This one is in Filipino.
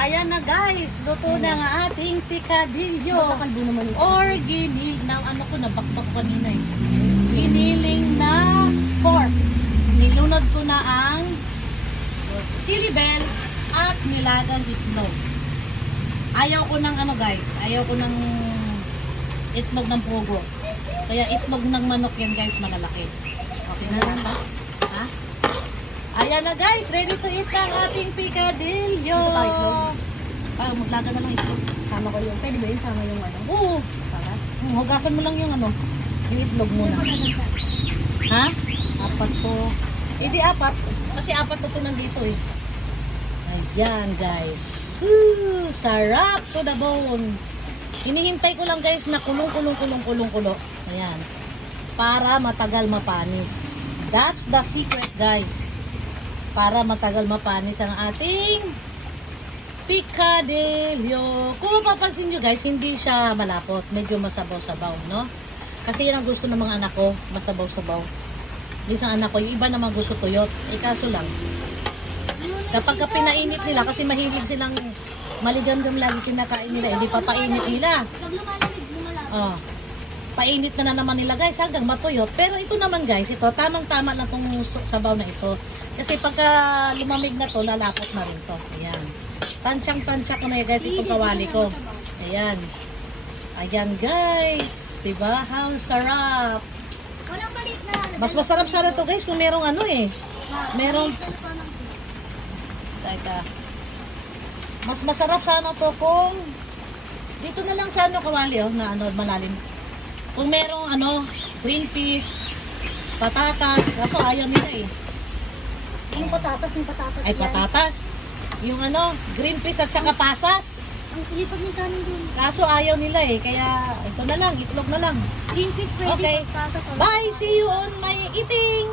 Ayan na guys, luto na ang ating picadillo or ginig na ano ko, nabakbak kanina eh. Giniling na pork. Nilunod ko na ang silibel at nilagang itlog. Ayaw ko ng ano guys, ayaw ko ng itlog ng pugo. Kaya itlog ng manok yan guys, malalaki. Okay na lang ba? Ha? Ayan na guys, ready to eat ang ating picadillo. Ito pa itlog? Parang maglaga na lang itlog. Sama ko yung, pwede ba yun? Sama yung ano? Oo. Para? Hugasan mo lang yung ano, yung itlog muna. Ha? Apat to. Hindi apat. Kasi apat na to nandito eh. Ayan guys. Sarap to the bone. Hinihintay ko lang guys na kulong. Ayan. Para matagal mapanis. That's the secret guys. Para matagal mapanis ang ating picadillo. Kung mapapansin nyo guys, hindi siya malapot. Medyo masabaw-sabaw, no? Kasi yun ang gusto ng mga anak ko, masabaw-sabaw. Isang anak ko, yung iba naman gusto tuyot. Kaso lang, kapag pinainit nila, kasi mahilig silang maligam-gam lagi kinakain nila, hindi pa painit nila. Oh, painit na naman nila guys, hanggang matuyot. Pero ito naman guys, ito, tamang-tama lang itong sabaw na ito. Kasi pagka lumamig na to, lalapot na rin to. Ayan. Tansyang-tansya ko na yun guys, itong kawali ko. Ayan. Ayan guys. Diba? How sarap. Mas masarap sana to guys kung merong ano eh. Merong... Teka. Mas masarap sana to kung... Dito na lang sa ano kawali oh, na ano, malalim. Kung merong ano, green peas, patatas. Ako ayaw nila eh. Yung patatas, Ay, patatas. Yung ano, green peas at saka pasas. Ang ilipag ng kanin din. Kaso ayaw nila eh. Kaya ito na lang, itlog na lang. Green peas pwede, Okay. patatas. Bye! See you on my eating!